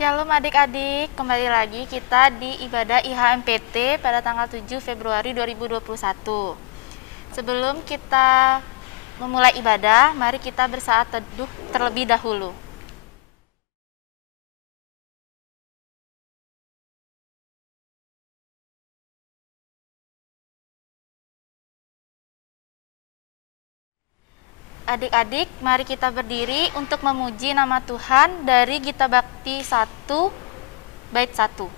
Shalom adik-adik, kembali lagi kita di ibadah IHMPT pada tanggal 7 Februari 2021. Sebelum kita memulai ibadah, mari kita bersaat teduh terlebih dahulu. Adik-adik, mari kita berdiri untuk memuji nama Tuhan dari Gita Bakti 1, bait 1.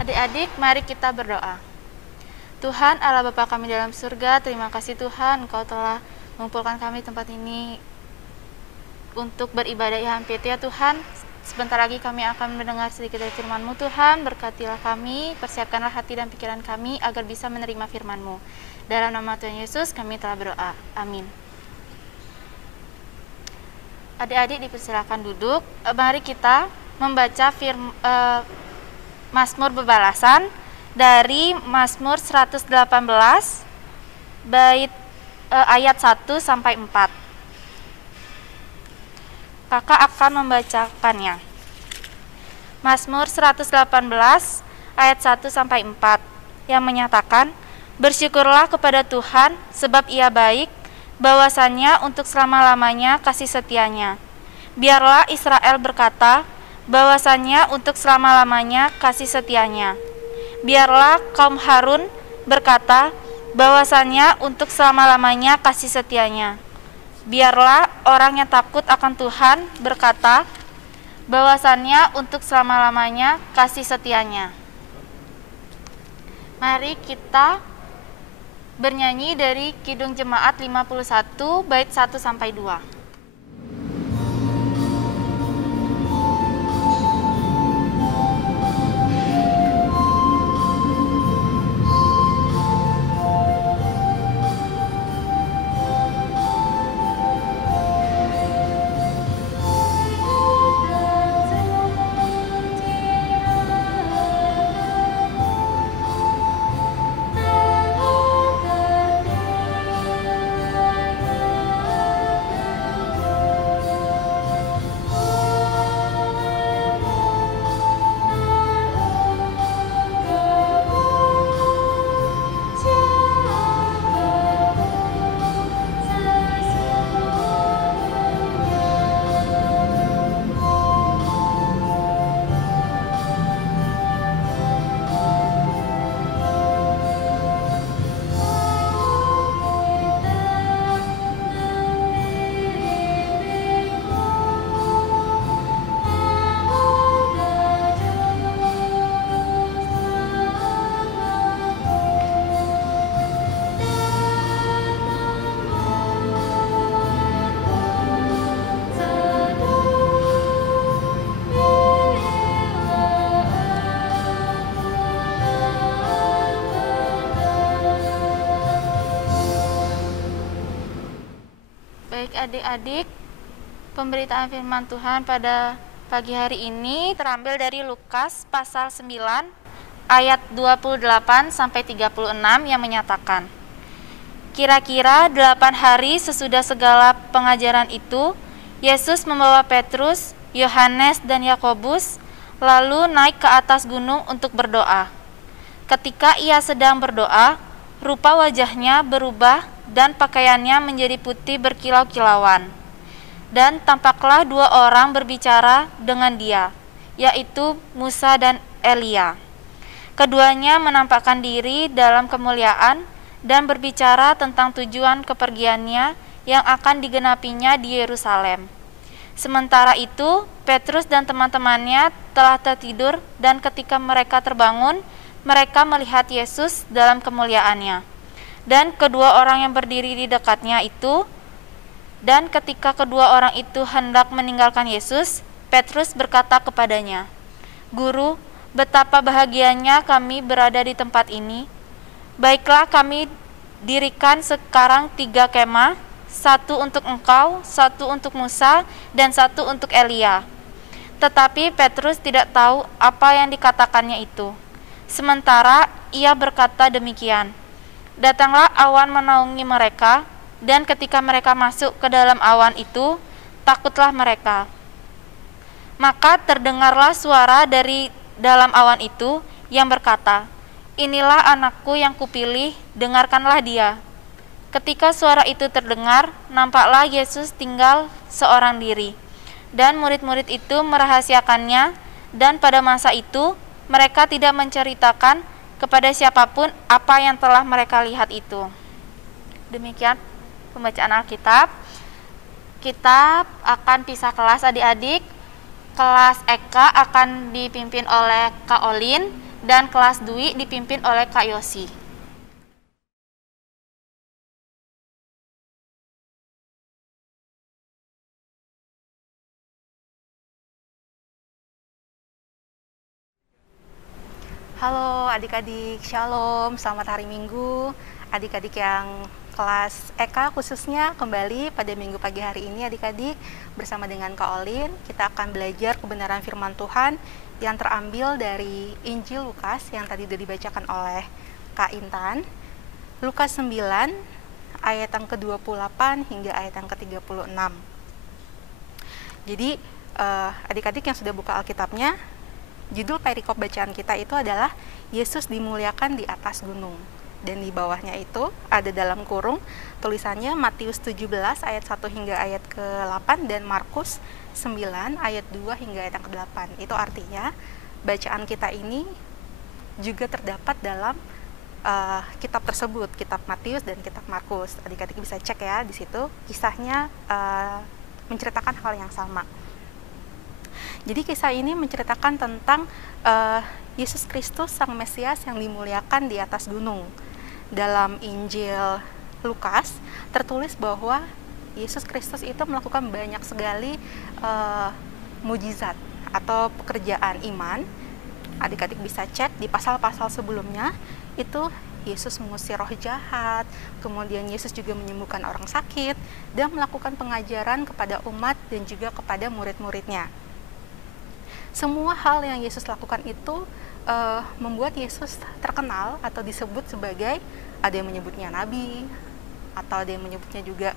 Adik-adik, mari kita berdoa. Tuhan Allah Bapa kami dalam surga, terima kasih Tuhan Engkau telah mengumpulkan kami tempat ini untuk beribadah IHMPT ya Tuhan. Sebentar lagi kami akan mendengar sedikit dari firman-Mu Tuhan. Berkatilah kami, persiapkanlah hati dan pikiran kami agar bisa menerima firman-Mu. Dalam nama Tuhan Yesus kami telah berdoa. Amin. Adik-adik dipersilakan duduk. Mari kita membaca Mazmur Bebalasan dari Mazmur 118 bait ayat 1 sampai 4. Kakak akan membacakannya. Mazmur 118 ayat 1 sampai 4 yang menyatakan, "Bersyukurlah kepada Tuhan sebab Ia baik, bahwasannya untuk selama-lamanya kasih setianya. Biarlah Israel berkata, bahwasannya untuk selama-lamanya kasih setianya. Biarlah kaum Harun berkata, bahwasannya untuk selama-lamanya kasih setianya. Biarlah orang yang takut akan Tuhan berkata, bahwasannya untuk selama-lamanya kasih setianya." Mari kita bernyanyi dari Kidung Jemaat 51 bait 1 sampai 2. Baik adik-adik, pemberitaan firman Tuhan pada pagi hari ini terambil dari Lukas pasal 9 ayat 28 sampai 36 yang menyatakan, "Kira-kira 8 hari sesudah segala pengajaran itu, Yesus membawa Petrus, Yohanes dan Yakobus lalu naik ke atas gunung untuk berdoa. Ketika ia sedang berdoa, rupa wajahnya berubah dan pakaiannya menjadi putih berkilau-kilauan. Dan tampaklah dua orang berbicara dengan dia, yaitu Musa dan Elia. Keduanya menampakkan diri dalam kemuliaan dan berbicara tentang tujuan kepergiannya yang akan digenapinya di Yerusalem. Sementara itu, Petrus dan teman-temannya telah tertidur, dan ketika mereka terbangun, mereka melihat Yesus dalam kemuliaannya. Dan kedua orang yang berdiri di dekatnya itu, dan ketika kedua orang itu hendak meninggalkan Yesus, Petrus berkata kepadanya, "Guru, betapa bahagianya kami berada di tempat ini. Baiklah, kami dirikan sekarang 3 kemah, satu untuk engkau, satu untuk Musa, dan satu untuk Elia." Tetapi Petrus tidak tahu apa yang dikatakannya itu. Sementara ia berkata demikian, datanglah awan menaungi mereka, dan ketika mereka masuk ke dalam awan itu, takutlah mereka. Maka terdengarlah suara dari dalam awan itu yang berkata, "Inilah anakku yang kupilih, dengarkanlah dia." Ketika suara itu terdengar, nampaklah Yesus tinggal seorang diri, dan murid-murid itu merahasiakannya, dan pada masa itu mereka tidak menceritakan kepada siapapun apa yang telah mereka lihat itu. Demikian pembacaan Alkitab. Kita akan pisah kelas adik-adik. Kelas Eka akan dipimpin oleh Kak Olin, dan kelas Dwi dipimpin oleh Kak Yosi. Halo adik-adik, shalom, selamat hari Minggu. Adik-adik yang kelas Eka khususnya kembali pada Minggu pagi hari ini adik-adik bersama dengan Kak Olin. Kita akan belajar kebenaran firman Tuhan yang terambil dari Injil Lukas yang tadi sudah dibacakan oleh Kak Intan. Lukas 9 ayat yang ke-28 hingga ayat yang ke-36. Jadi adik-adik yang sudah buka Alkitabnya, judul perikop bacaan kita itu adalah Yesus dimuliakan di atas gunung. Dan di bawahnya itu ada dalam kurung tulisannya Matius 17 ayat 1 hingga ayat ke-8 dan Markus 9 ayat 2 hingga ayat ke-8. Itu artinya bacaan kita ini juga terdapat dalam kitab tersebut, kitab Matius dan kitab Markus. Adik-adik bisa cek ya di situ, kisahnya menceritakan hal yang sama. Jadi kisah ini menceritakan tentang Yesus Kristus Sang Mesias yang dimuliakan di atas gunung. Dalam Injil Lukas tertulis bahwa Yesus Kristus itu melakukan banyak sekali mujizat atau pekerjaan iman. Adik-adik bisa cek di pasal-pasal sebelumnya, itu Yesus mengusir roh jahat, kemudian Yesus juga menyembuhkan orang sakit, dan melakukan pengajaran kepada umat dan juga kepada murid-muridnya. Semua hal yang Yesus lakukan itu membuat Yesus terkenal atau disebut sebagai, ada yang menyebutnya nabi, atau ada yang menyebutnya juga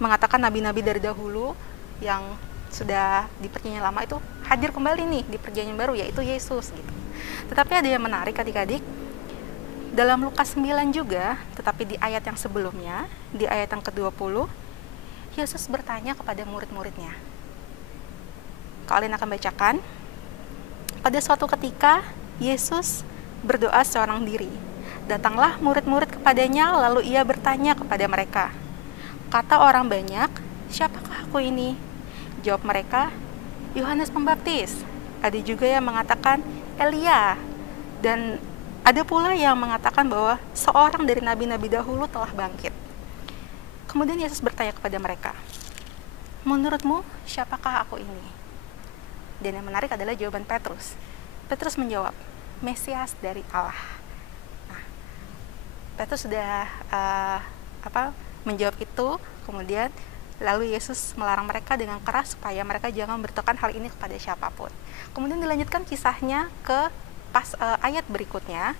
mengatakan nabi-nabi dari dahulu yang sudah di perjanjian lama itu hadir kembali nih di perjanjian baru, yaitu Yesus gitu. Tetapi ada yang menarik adik-adik, dalam Lukas 9 juga, tetapi di ayat yang sebelumnya, di ayat yang ke-20, Yesus bertanya kepada murid-muridnya. Kalian akan bacakan. Pada suatu ketika, Yesus berdoa seorang diri. Datanglah murid-murid kepadanya, lalu ia bertanya kepada mereka. Kata orang banyak, "Siapakah aku ini?" Jawab mereka, "Yohanes Pembaptis." Ada juga yang mengatakan Elia. Dan ada pula yang mengatakan bahwa seorang dari nabi-nabi dahulu telah bangkit. Kemudian Yesus bertanya kepada mereka, "Menurutmu siapakah aku ini?" Dan yang menarik adalah jawaban Petrus. Petrus menjawab, "Mesias dari Allah." Nah, Petrus sudah menjawab itu, kemudian lalu Yesus melarang mereka dengan keras supaya mereka jangan beritakan hal ini kepada siapapun. Kemudian dilanjutkan kisahnya ke ayat berikutnya.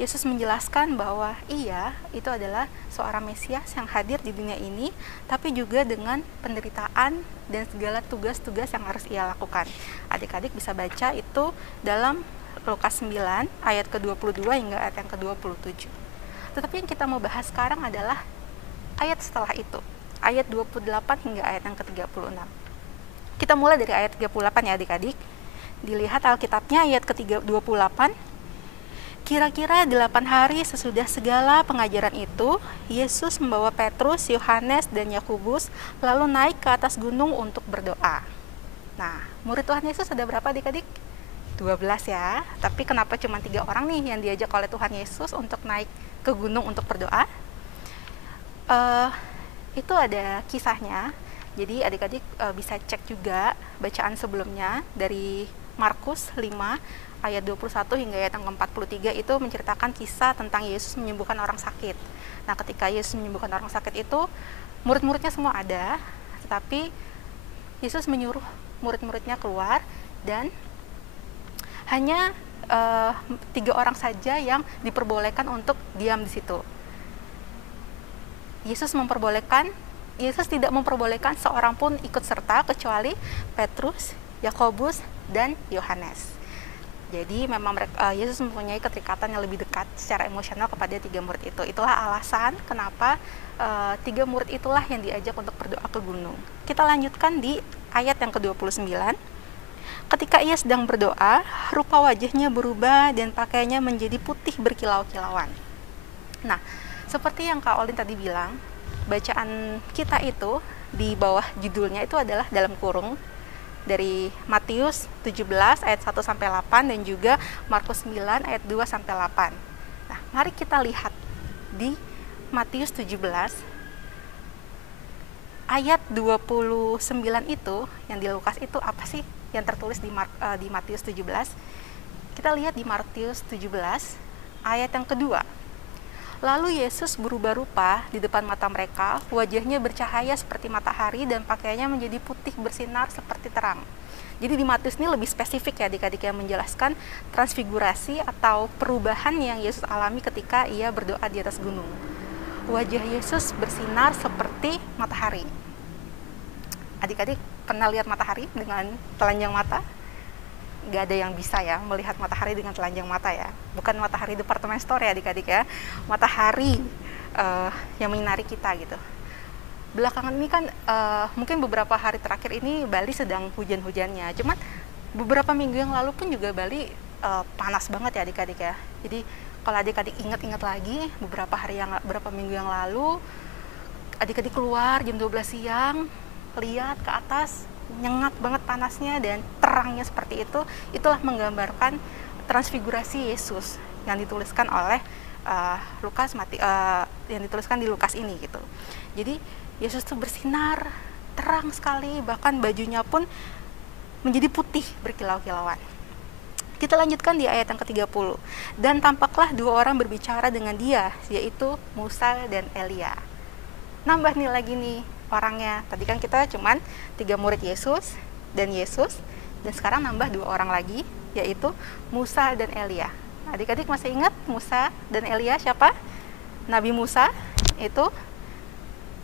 Yesus menjelaskan bahwa ia itu adalah seorang Mesias yang hadir di dunia ini, tapi juga dengan penderitaan dan segala tugas-tugas yang harus ia lakukan. Adik-adik bisa baca itu dalam Lukas 9 ayat ke-22 hingga ayat yang ke-27. Tetapi yang kita mau bahas sekarang adalah ayat setelah itu, ayat 28 hingga ayat yang ke-36. Kita mulai dari ayat 38 ya adik-adik. Dilihat Alkitabnya ayat ke-28. Kira-kira 8 hari sesudah segala pengajaran itu, Yesus membawa Petrus, Yohanes, dan Yakobus lalu naik ke atas gunung untuk berdoa. Nah, murid Tuhan Yesus ada berapa adik-adik? 12 ya. Tapi kenapa cuma 3 orang nih yang diajak oleh Tuhan Yesus untuk naik ke gunung untuk berdoa? Itu ada kisahnya. Jadi adik-adik bisa cek juga bacaan sebelumnya dari Markus 5 ayat 21 hingga ayat yang ke-43 itu menceritakan kisah tentang Yesus menyembuhkan orang sakit. Nah, ketika Yesus menyembuhkan orang sakit itu, murid-muridnya semua ada, tetapi Yesus menyuruh murid-muridnya keluar dan hanya 3 orang saja yang diperbolehkan untuk diam di situ. Yesus tidak memperbolehkan seorang pun ikut serta kecuali Petrus, Yakobus, dan Yohanes. Jadi memang Yesus mempunyai keterikatan yang lebih dekat secara emosional kepada 3 murid itu. Itulah alasan kenapa 3 murid itulah yang diajak untuk berdoa ke gunung. Kita lanjutkan di ayat yang ke-29. Ketika ia sedang berdoa, rupa wajahnya berubah dan pakaiannya menjadi putih berkilau-kilauan. Nah, seperti yang Kak Olin tadi bilang, bacaan kita itu di bawah judulnya itu adalah dalam kurung dari Matius 17 ayat 1 sampai 8 dan juga Markus 9 ayat 2 sampai 8. Nah, mari kita lihat di Matius 17 ayat 29 itu yang di Lukas itu apa sih yang tertulis di Matius 17? Kita lihat di Matius 17 ayat yang kedua. Lalu Yesus berubah rupa di depan mata mereka, wajahnya bercahaya seperti matahari dan pakaiannya menjadi putih bersinar seperti terang. Jadi di Matius ini lebih spesifik ya adik-adik yang menjelaskan transfigurasi atau perubahan yang Yesus alami ketika ia berdoa di atas gunung. Wajah Yesus bersinar seperti matahari. Adik-adik pernah lihat matahari dengan telanjang mata? Gak ada yang bisa ya melihat matahari dengan telanjang mata ya. Bukan matahari department store ya adik-adik ya. Matahari yang menyinari kita gitu. Belakangan ini kan mungkin beberapa hari terakhir ini Bali sedang hujan-hujannya. Cuman beberapa minggu yang lalu pun juga Bali panas banget ya adik-adik ya. Jadi kalau adik-adik ingat-ingat lagi beberapa minggu yang lalu adik-adik keluar jam 12 siang, lihat ke atas nyengat banget panasnya dan terangnya seperti itu. Itulah menggambarkan transfigurasi Yesus yang dituliskan oleh yang dituliskan di Lukas ini gitu. Jadi Yesus tuh bersinar terang sekali, bahkan bajunya pun menjadi putih berkilau-kilauan. Kita lanjutkan di ayat yang ke-30. Dan tampaklah 2 orang berbicara dengan dia, yaitu Musa dan Elia. Nambah nih lagi nih orangnya. Tadi kan kita cuman 3 murid Yesus, dan sekarang nambah 2 orang lagi, yaitu Musa dan Elia. Adik-adik masih ingat Musa dan Elia siapa? Nabi Musa itu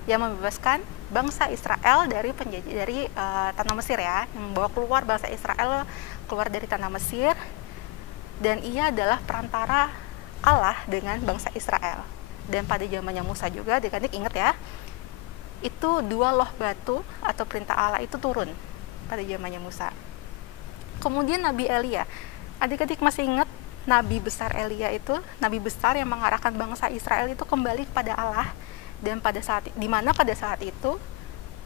yang membebaskan bangsa Israel dari tanah Mesir ya, yang membawa keluar bangsa Israel keluar dari tanah Mesir, dan ia adalah perantara Allah dengan bangsa Israel. Dan pada zamannya Musa juga, adik-adik ingat ya, itu 2 loh batu atau perintah Allah itu turun pada zamannya Musa. Kemudian Nabi Elia, adik-adik masih ingat Nabi besar Elia itu, Nabi besar yang mengarahkan bangsa Israel itu kembali kepada Allah, dan pada saat itu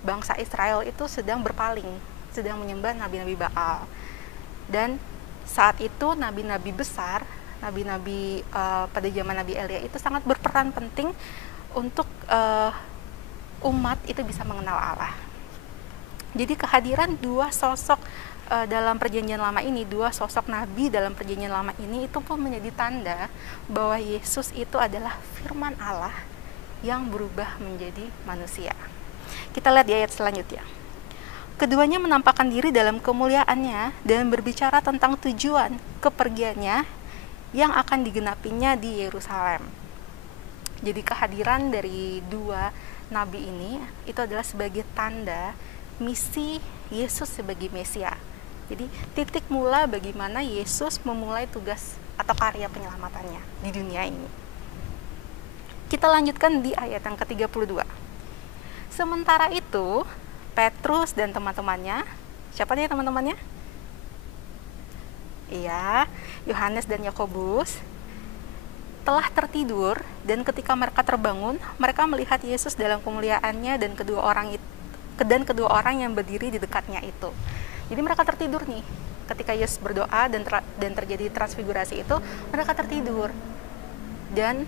bangsa Israel itu sedang berpaling, sedang menyembah nabi-nabi Baal. Dan saat itu nabi-nabi besar, nabi-nabi pada zaman Nabi Elia itu sangat berperan penting untuk umat itu bisa mengenal Allah. Jadi kehadiran 2 sosok dalam perjanjian lama ini, 2 sosok nabi dalam perjanjian lama ini itu pun menjadi tanda bahwa Yesus itu adalah firman Allah yang berubah menjadi manusia. Kita lihat di ayat selanjutnya. Keduanya menampakkan diri dalam kemuliaannya dan berbicara tentang tujuan kepergiannya yang akan digenapinya di Yerusalem. Jadi kehadiran dari 2 nabi ini itu adalah sebagai tanda misi Yesus sebagai Mesia. Jadi titik mula bagaimana Yesus memulai tugas atau karya penyelamatannya di dunia ini. Kita lanjutkan di ayat yang ke-32. Sementara itu, Petrus dan teman-temannya, siapa dia teman-temannya? Iya, Yohanes dan Yakobus telah tertidur, dan ketika mereka terbangun, mereka melihat Yesus dalam kemuliaannya dan kedua orang yang berdiri di dekatnya itu. Jadi mereka tertidur nih. Ketika Yesus berdoa dan terjadi transfigurasi itu, mereka tertidur. Dan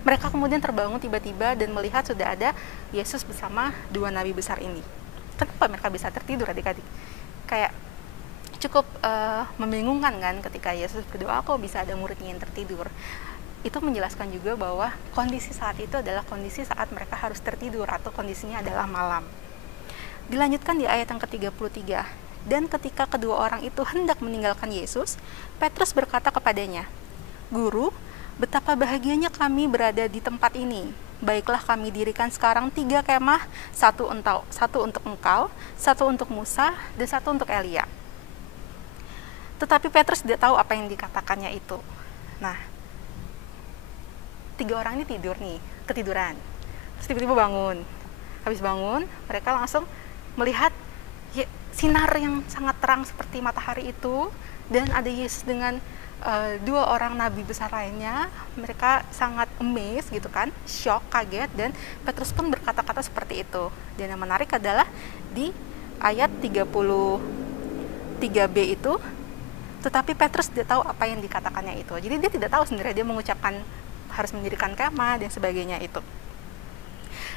mereka kemudian terbangun tiba-tiba dan melihat sudah ada Yesus bersama dua nabi besar ini. Kenapa mereka bisa tertidur, adik-adik? Kayak cukup membingungkan kan ketika Yesus berdoa, kok bisa ada muridnya yang tertidur. Itu menjelaskan juga bahwa kondisi saat itu adalah kondisi saat mereka harus tertidur atau kondisinya adalah malam. Dilanjutkan di ayat yang ke-33. Dan ketika kedua orang itu hendak meninggalkan Yesus, Petrus berkata kepadanya, "Guru, betapa bahagianya kami berada di tempat ini. Baiklah kami dirikan sekarang 3 kemah, satu untuk engkau, satu untuk Musa, dan satu untuk Elia." Tetapi Petrus tidak tahu apa yang dikatakannya itu. Nah, 3 orang ini tidur nih, ketiduran. Terus tiba-tiba bangun. Habis bangun, mereka langsung melihat sinar yang sangat terang seperti matahari itu, dan ada Yesus dengan 2 orang nabi besar lainnya. Mereka sangat amazed gitu kan, shock, kaget, dan Petrus pun berkata-kata seperti itu. Dan yang menarik adalah di ayat 33b itu, tetapi Petrus tidak tahu apa yang dikatakannya itu. Jadi dia tidak tahu sebenarnya dia mengucapkan harus mendirikan kemah dan sebagainya itu.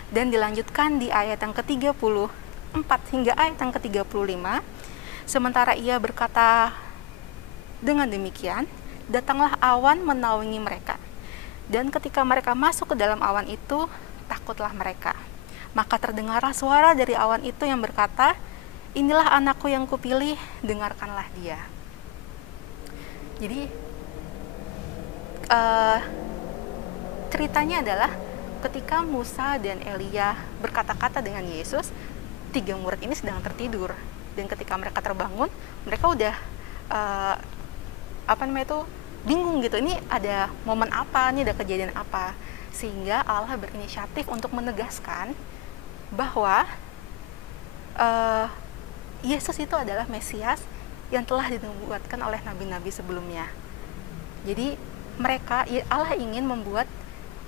Dan dilanjutkan di ayat yang ke-34 hingga ayat yang ke-35. Sementara ia berkata dengan demikian, datanglah awan menaungi mereka. Dan ketika mereka masuk ke dalam awan itu, takutlah mereka. Maka terdengarlah suara dari awan itu yang berkata, "Inilah anakku yang kupilih, dengarkanlah dia." Jadi ceritanya adalah ketika Musa dan Elia berkata-kata dengan Yesus, 3 murid ini sedang tertidur. Dan ketika mereka terbangun, mereka udah bingung gitu, ini ada momen apa, ini ada kejadian apa, sehingga Allah berinisiatif untuk menegaskan bahwa Yesus itu adalah Mesias yang telah dinubuatkan oleh nabi-nabi sebelumnya. Jadi Allah ingin membuat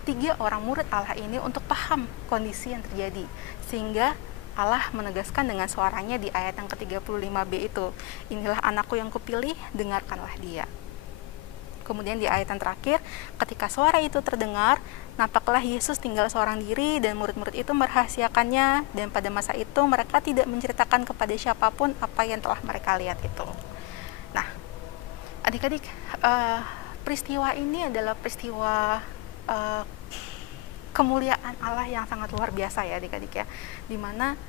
3 orang murid Allah ini untuk paham kondisi yang terjadi, sehingga Allah menegaskan dengan suaranya di ayat yang ke-35b itu, "Inilah anakku yang kupilih, dengarkanlah dia." Kemudian di ayat yang terakhir, ketika suara itu terdengar, nampaklah Yesus tinggal seorang diri dan murid-murid itu merahasiakannya, dan pada masa itu mereka tidak menceritakan kepada siapapun apa yang telah mereka lihat itu. Nah, adik-adik, peristiwa ini adalah peristiwa kemuliaan Allah yang sangat luar biasa ya adik-adik ya, dimana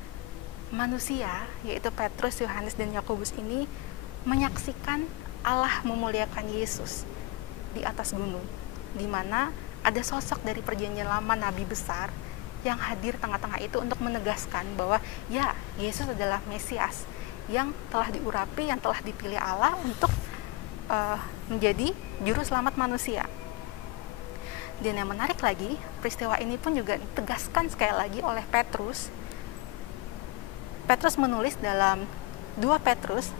manusia yaitu Petrus, Yohanes, dan Yakobus ini menyaksikan Allah memuliakan Yesus di atas gunung, dimana ada sosok dari perjanjian lama nabi besar yang hadir tengah-tengah itu untuk menegaskan bahwa ya, Yesus adalah Mesias yang telah diurapi, yang telah dipilih Allah untuk menjadi juru selamat manusia. Dan yang menarik lagi, peristiwa ini pun juga ditegaskan sekali lagi oleh Petrus. Petrus menulis dalam 2 Petrus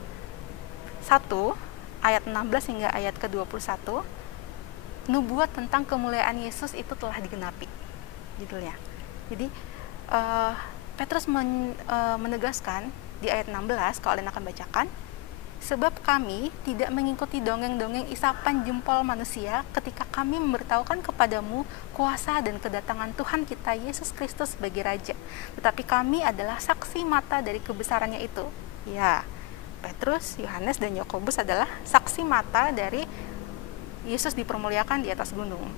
1 ayat 16 hingga ayat ke-21, nubuat tentang kemuliaan Yesus itu telah digenapi, judulnya. Jadi Petrus menegaskan di ayat 16, kalau kalian akan bacakan, "Sebab kami tidak mengikuti dongeng-dongeng isapan jempol manusia ketika kami memberitahukan kepadamu kuasa dan kedatangan Tuhan kita Yesus Kristus sebagai Raja. Tetapi kami adalah saksi mata dari kebesarannya itu." Ya, Petrus, Yohanes, dan Yakobus adalah saksi mata dari Yesus dipermuliakan di atas gunung.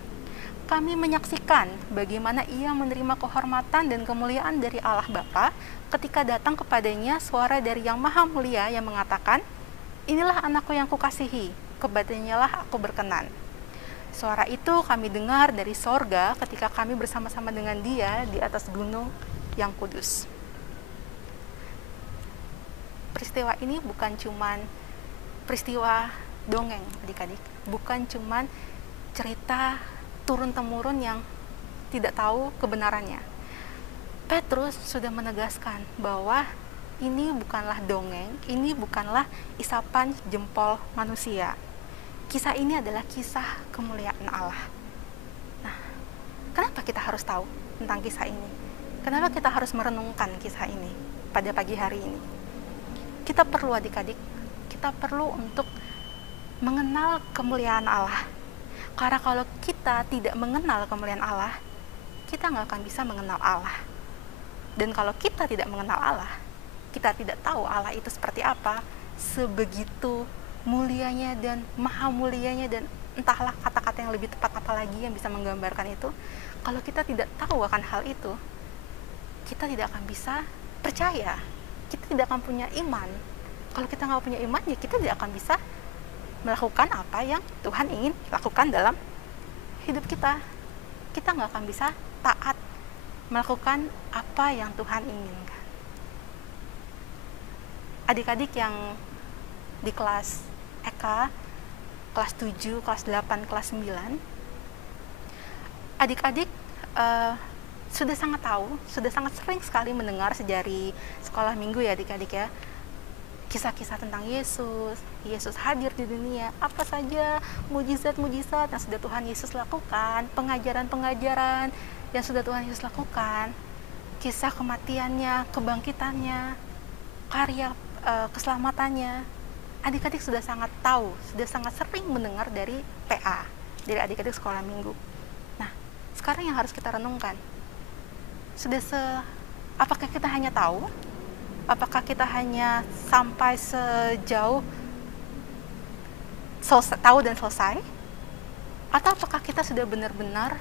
"Kami menyaksikan bagaimana ia menerima kehormatan dan kemuliaan dari Allah Bapa ketika datang kepadanya suara dari Yang Maha Mulia yang mengatakan, 'Inilah anakku yang kukasihi, kepadanya aku berkenan.' Suara itu kami dengar dari sorga ketika kami bersama-sama dengan dia di atas gunung yang kudus." Peristiwa ini bukan cuman peristiwa dongeng adik-adik, bukan cuman cerita turun-temurun yang tidak tahu kebenarannya. Petrus sudah menegaskan bahwa ini bukanlah dongeng, ini bukanlah isapan jempol manusia. Kisah ini adalah kisah kemuliaan Allah. Nah, kenapa kita harus tahu tentang kisah ini? Kenapa kita harus merenungkan kisah ini pada pagi hari ini? Kita perlu adik-adik, kita perlu untuk mengenal kemuliaan Allah. Karena kalau kita tidak mengenal kemuliaan Allah, kita nggak akan bisa mengenal Allah. Dan kalau kita tidak mengenal Allah, kita tidak tahu Allah itu seperti apa, sebegitu mulianya dan maha mulianya, dan entahlah kata-kata yang lebih tepat apa lagi yang bisa menggambarkan itu. Kalau kita tidak tahu akan hal itu, kita tidak akan bisa percaya, kita tidak akan punya iman. Kalau kita nggak punya iman, ya kita tidak akan bisa melakukan apa yang Tuhan ingin lakukan dalam hidup kita. Kita nggak akan bisa taat melakukan apa yang Tuhan inginkan. Adik-adik yang di kelas EK, kelas 7, kelas 8, kelas 9, adik-adik sudah sangat tahu, sudah sangat sering sekali mendengar sejari sekolah minggu ya adik-adik ya, kisah-kisah tentang Yesus hadir di dunia, apa saja mujizat-mujizat yang sudah Tuhan Yesus lakukan, pengajaran-pengajaran yang sudah Tuhan Yesus lakukan, kisah kematiannya, kebangkitannya, karya keselamatannya. Adik-adik sudah sangat tahu, sudah sangat sering mendengar dari PA, dari adik-adik sekolah minggu. Nah, sekarang yang harus kita renungkan, apakah kita hanya tahu? Apakah kita hanya sampai sejauh tahu dan selesai? Atau apakah kita sudah benar-benar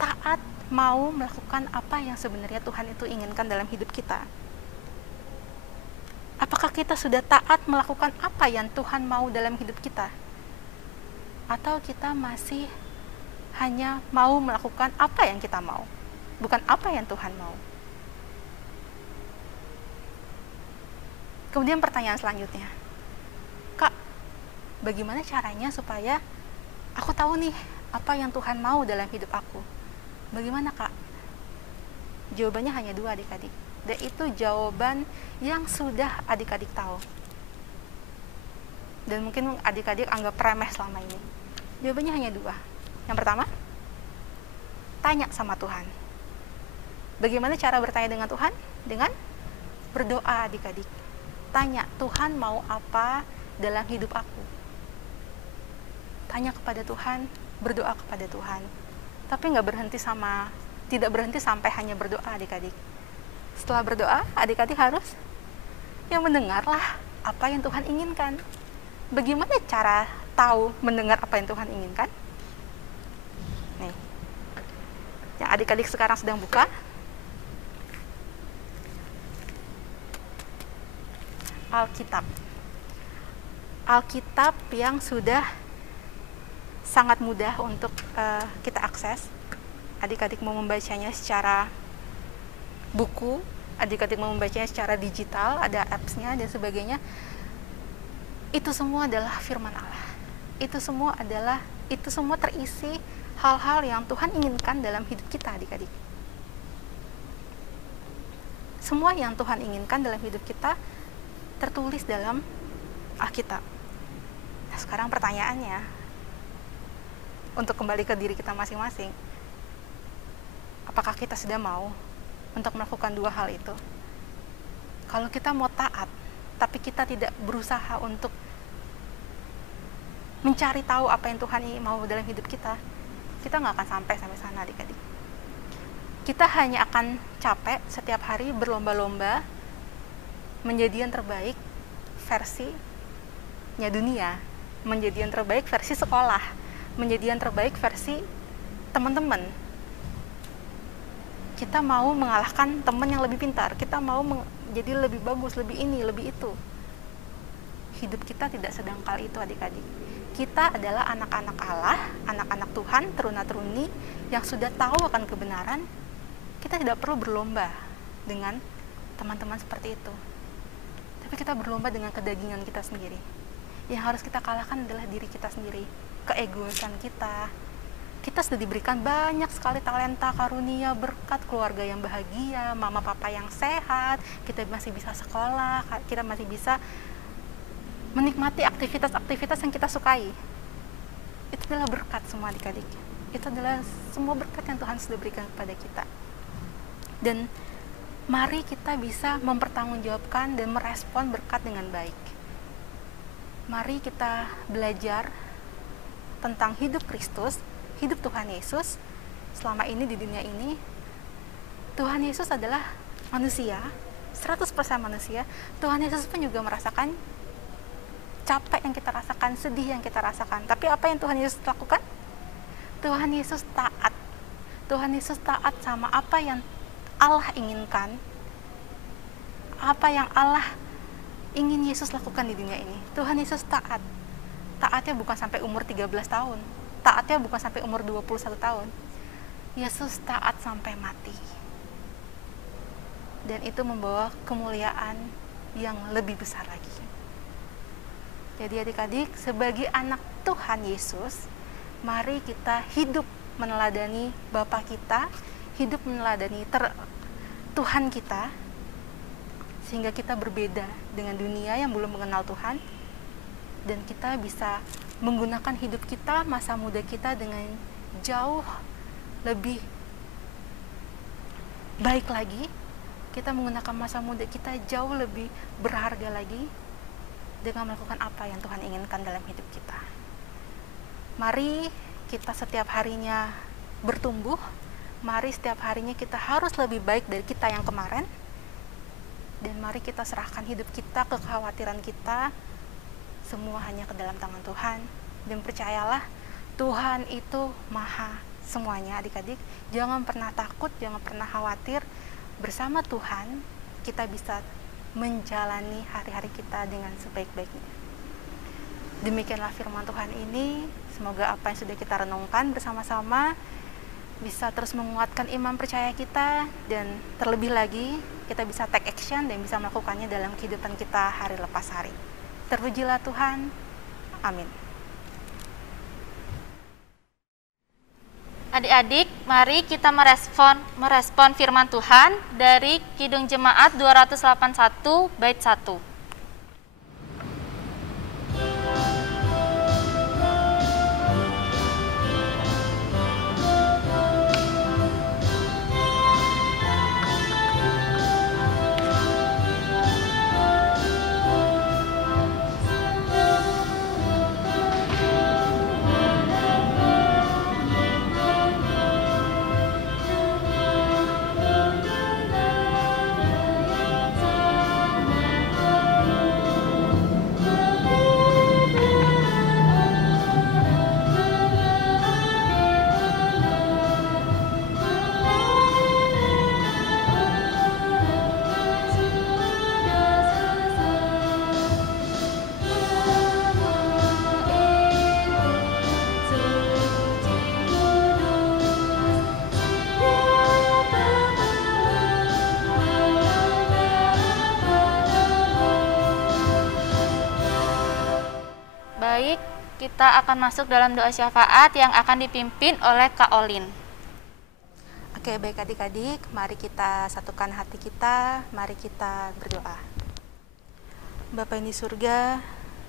taat, mau melakukan apa yang sebenarnya Tuhan itu inginkan dalam hidup kita? Apakah kita sudah taat melakukan apa yang Tuhan mau dalam hidup kita? Atau kita masih hanya mau melakukan apa yang kita mau, bukan apa yang Tuhan mau? Kemudian pertanyaan selanjutnya, Kak, bagaimana caranya supaya aku tahu nih apa yang Tuhan mau dalam hidup aku? Bagaimana, Kak? Jawabannya hanya dua adik-adik. Dan itu jawaban yang sudah adik-adik tahu. Dan mungkin adik-adik anggap remeh selama ini. Jawabannya hanya dua. Yang pertama, tanya sama Tuhan. Bagaimana cara bertanya dengan Tuhan? Dengan berdoa adik-adik. Tanya, Tuhan mau apa dalam hidup aku? Tanya kepada Tuhan, berdoa kepada Tuhan. Tapi tidak berhenti sampai hanya berdoa adik-adik. Setelah berdoa, adik-adik harus mendengarlah apa yang Tuhan inginkan. Bagaimana cara tahu mendengar apa yang Tuhan inginkan? Nih, yang adik-adik sekarang sedang buka, Alkitab. Alkitab yang sudah sangat mudah untuk kita akses. Adik-adik mau membacanya secara buku, adik-adik mau membacanya secara digital, ada apps-nya dan sebagainya. Itu semua adalah firman Allah. Itu semua terisi hal-hal yang Tuhan inginkan dalam hidup kita, adik-adik. Semua yang Tuhan inginkan dalam hidup kita tertulis dalam Alkitab. Nah, sekarang pertanyaannya, untuk kembali ke diri kita masing-masing, apakah kita sudah mau untuk melakukan dua hal itu? Kalau kita mau taat, tapi kita tidak berusaha untuk mencari tahu apa yang Tuhan mau dalam hidup kita, kita nggak akan sampai sana adik-adik. Kita hanya akan capek setiap hari berlomba-lomba menjadi yang terbaik versinya dunia, menjadi yang terbaik versi sekolah, menjadi yang terbaik versi teman-teman. Kita mau mengalahkan teman yang lebih pintar, kita mau jadi lebih bagus, lebih ini, lebih itu. Hidup kita tidak sedangkal itu adik-adik. Kita adalah anak-anak Allah, anak-anak Tuhan, teruna-teruni yang sudah tahu akan kebenaran. Kita tidak perlu berlomba dengan teman-teman seperti itu. Tapi kita berlomba dengan kedagingan kita sendiri. Yang harus kita kalahkan adalah diri kita sendiri, keegoisan kita, kita sudah diberikan banyak sekali talenta, karunia, berkat, keluarga yang bahagia, mama papa yang sehat, kita masih bisa sekolah, kita masih bisa menikmati aktivitas-aktivitas yang kita sukai. Itu adalah berkat semua adik-adik. Itu adalah semua berkat yang Tuhan sudah berikan kepada kita. Dan mari kita bisa mempertanggungjawabkan dan merespon berkat dengan baik. Mari kita belajar tentang hidup Kristus, hidup Tuhan Yesus selama ini di dunia ini. Tuhan Yesus adalah manusia, 100% manusia. Tuhan Yesus pun juga merasakan capek yang kita rasakan, sedih yang kita rasakan. Tapi apa yang Tuhan Yesus lakukan? Tuhan Yesus taat. Tuhan Yesus taat sama apa yang Allah inginkan. Apa yang Allah ingin Yesus lakukan di dunia ini. Tuhan Yesus taat. Taatnya bukan sampai umur 13 tahun. Taatnya bukan sampai umur 21 tahun. Yesus taat sampai mati. Dan itu membawa kemuliaan yang lebih besar lagi. Jadi adik-adik, sebagai anak Tuhan Yesus, mari kita hidup meneladani Bapa kita, hidup meneladani Tuhan kita, sehingga kita berbeda dengan dunia yang belum mengenal Tuhan, dan kita bisa menggunakan hidup kita, masa muda kita dengan jauh lebih baik lagi. Kita menggunakan masa muda kita jauh lebih berharga lagi dengan melakukan apa yang Tuhan inginkan dalam hidup kita. Mari kita setiap harinya bertumbuh. Mari setiap harinya kita harus lebih baik dari kita yang kemarin. Dan mari kita serahkan hidup kita, kekhawatiran kita, semua hanya ke dalam tangan Tuhan. Dan percayalah, Tuhan itu maha semuanya adik-adik. Jangan pernah takut, jangan pernah khawatir. Bersama Tuhan, kita bisa menjalani hari-hari kita dengan sebaik-baiknya. Demikianlah firman Tuhan ini. Semoga apa yang sudah kita renungkan bersama-sama bisa terus menguatkan iman percaya kita, dan terlebih lagi kita bisa take action dan bisa melakukannya dalam kehidupan kita hari lepas hari. Terpujilah Tuhan. Amin. Adik-adik, mari kita merespon firman Tuhan dari Kidung Jemaat 281 bait 1. Baik, kita akan masuk dalam doa syafaat yang akan dipimpin oleh Kak Olin. Oke, baik adik-adik, mari kita satukan hati kita, mari kita berdoa. Bapa yang di surga,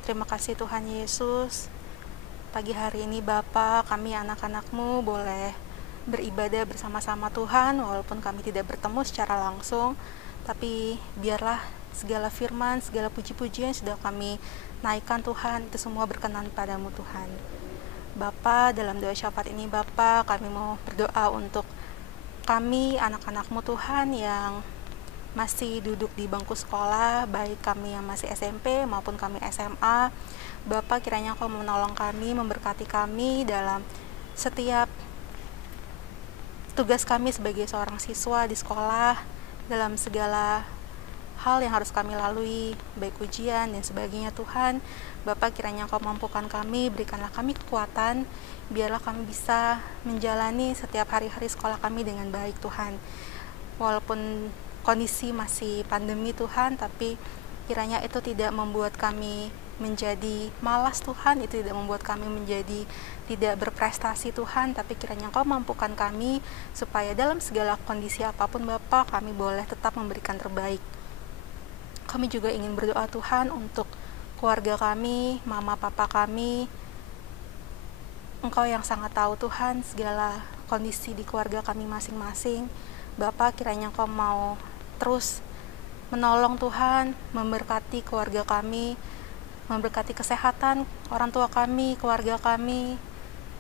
terima kasih Tuhan Yesus. Pagi hari ini Bapa, kami anak-anak-Mu boleh beribadah bersama-sama Tuhan, walaupun kami tidak bertemu secara langsung, tapi biarlah segala firman, segala puji-pujian sudah kami naikkan Tuhan, itu semua berkenan padamu Tuhan. Bapa, dalam doa syafaat ini Bapa, kami mau berdoa untuk kami anak-anak-Mu Tuhan yang masih duduk di bangku sekolah, baik kami yang masih SMP maupun kami SMA. Bapa, kiranya Kau menolong kami, memberkati kami dalam setiap tugas kami sebagai seorang siswa di sekolah, dalam segala hal yang harus kami lalui, baik ujian dan sebagainya Tuhan. Bapa, kiranya Kau mampukan kami, berikanlah kami kekuatan, biarlah kami bisa menjalani setiap hari-hari sekolah kami dengan baik Tuhan. Walaupun kondisi masih pandemi Tuhan, tapi kiranya itu tidak membuat kami menjadi malas Tuhan, itu tidak membuat kami menjadi tidak berprestasi Tuhan, tapi kiranya Engkau mampukan kami supaya dalam segala kondisi apapun Bapa, kami boleh tetap memberikan terbaik. Kami juga ingin berdoa Tuhan untuk keluarga kami, mama papa kami. Engkau yang sangat tahu Tuhan segala kondisi di keluarga kami masing-masing. Bapa, kiranya Engkau mau terus menolong Tuhan, memberkati keluarga kami, memberkati kesehatan orang tua kami, keluarga kami,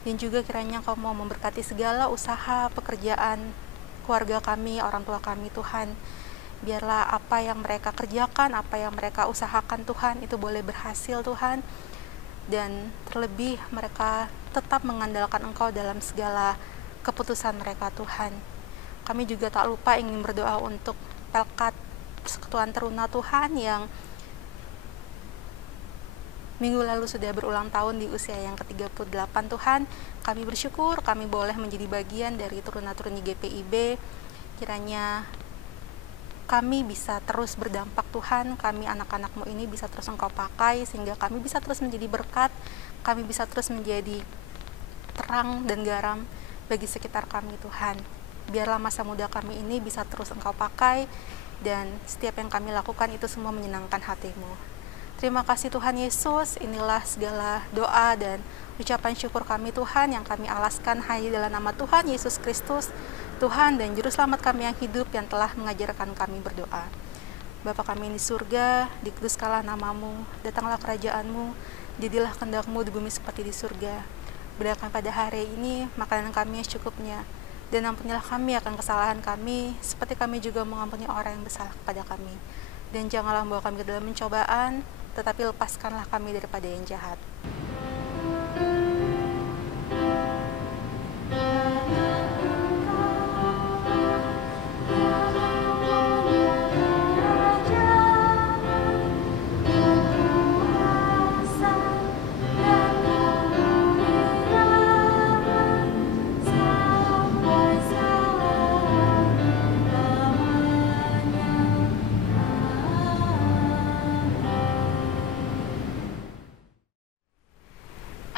dan juga kiranya Engkau mau memberkati segala usaha, pekerjaan keluarga kami, orang tua kami Tuhan. Biarlah apa yang mereka kerjakan, apa yang mereka usahakan Tuhan, itu boleh berhasil Tuhan, dan terlebih mereka tetap mengandalkan Engkau dalam segala keputusan mereka Tuhan. Kami juga tak lupa ingin berdoa untuk Pelkat Persekutuan Teruna Tuhan yang minggu lalu sudah berulang tahun di usia yang ke-38 Tuhan. Kami bersyukur kami boleh menjadi bagian dari Teruna-Teruni GPIB. Kiranya kami bisa terus berdampak Tuhan, kami anak-anak-Mu ini bisa terus Engkau pakai sehingga kami bisa terus menjadi berkat, kami bisa terus menjadi terang dan garam bagi sekitar kami Tuhan. Biarlah masa muda kami ini bisa terus Engkau pakai, dan setiap yang kami lakukan itu semua menyenangkan hati-Mu. Terima kasih Tuhan Yesus, inilah segala doa dan ucapan syukur kami Tuhan yang kami alaskan hanya dalam nama Tuhan Yesus Kristus, Tuhan dan Juru Selamat kami yang hidup, yang telah mengajarkan kami berdoa. Bapa kami di surga, dikuduskanlah nama-Mu, datanglah kerajaan-Mu, jadilah kehendak-Mu di bumi seperti di surga. Berikan pada hari ini makanan kami yang secukupnya, dan ampunilah kami akan kesalahan kami, seperti kami juga mengampuni orang yang bersalah kepada kami. Dan janganlah membawa kami ke dalam pencobaan, tetapi lepaskanlah kami daripada yang jahat.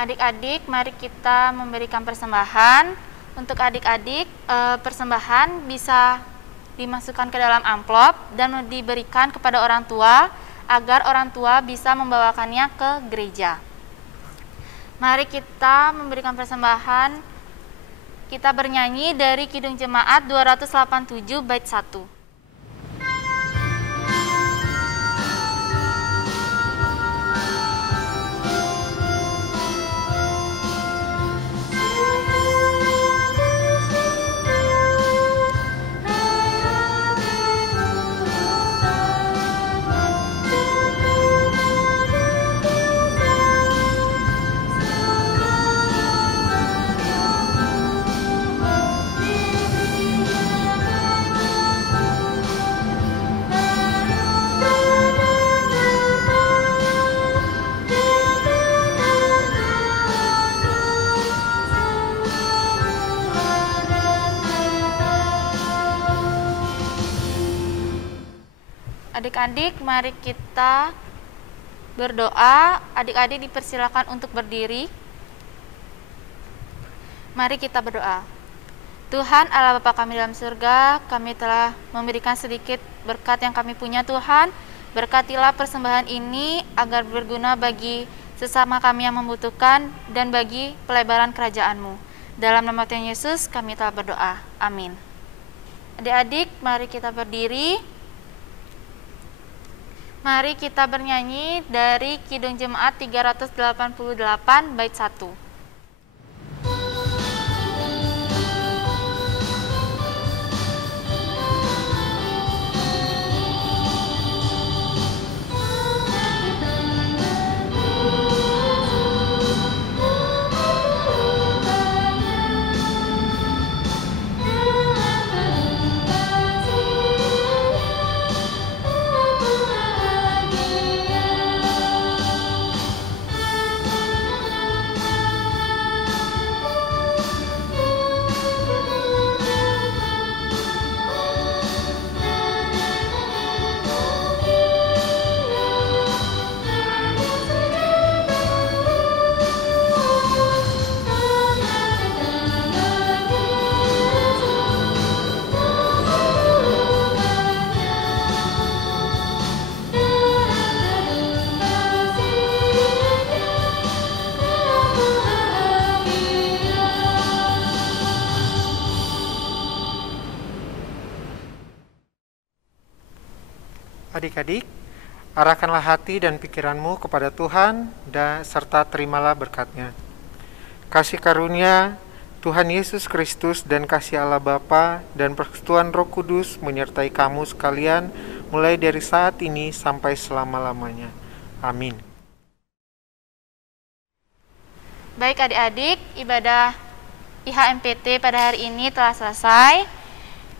Adik-adik, mari kita memberikan persembahan. Untuk adik-adik, persembahan bisa dimasukkan ke dalam amplop dan diberikan kepada orang tua agar orang tua bisa membawakannya ke gereja. Mari kita memberikan persembahan. Kita bernyanyi dari Kidung Jemaat 287 bait 1. Adik-adik, mari kita berdoa. Adik-adik dipersilakan untuk berdiri. Mari kita berdoa. Tuhan Allah Bapa kami dalam surga, kami telah memberikan sedikit berkat yang kami punya Tuhan. Berkatilah persembahan ini agar berguna bagi sesama kami yang membutuhkan dan bagi pelebaran kerajaan-Mu. Dalam nama Tuhan Yesus kami telah berdoa. Amin. Adik-adik, mari kita berdiri. Mari kita bernyanyi dari Kidung Jemaat 388 bait 1. Adik-adik, arahkanlah hati dan pikiranmu kepada Tuhan dan serta terimalah berkat-Nya. Kasih karunia Tuhan Yesus Kristus dan kasih Allah Bapa dan persekutuan Roh Kudus menyertai kamu sekalian mulai dari saat ini sampai selama-lamanya. Amin. Baik adik-adik, ibadah IHMPT pada hari ini telah selesai.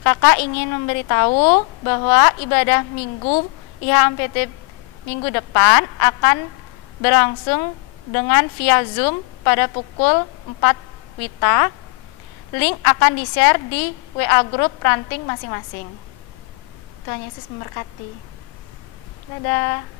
Kakak ingin memberitahu bahwa ibadah minggu IHMPT minggu depan akan berlangsung dengan via Zoom pada pukul 4 WITA. Link akan di-share di WA grup ranting masing-masing. Tuhan Yesus memberkati. Dadah.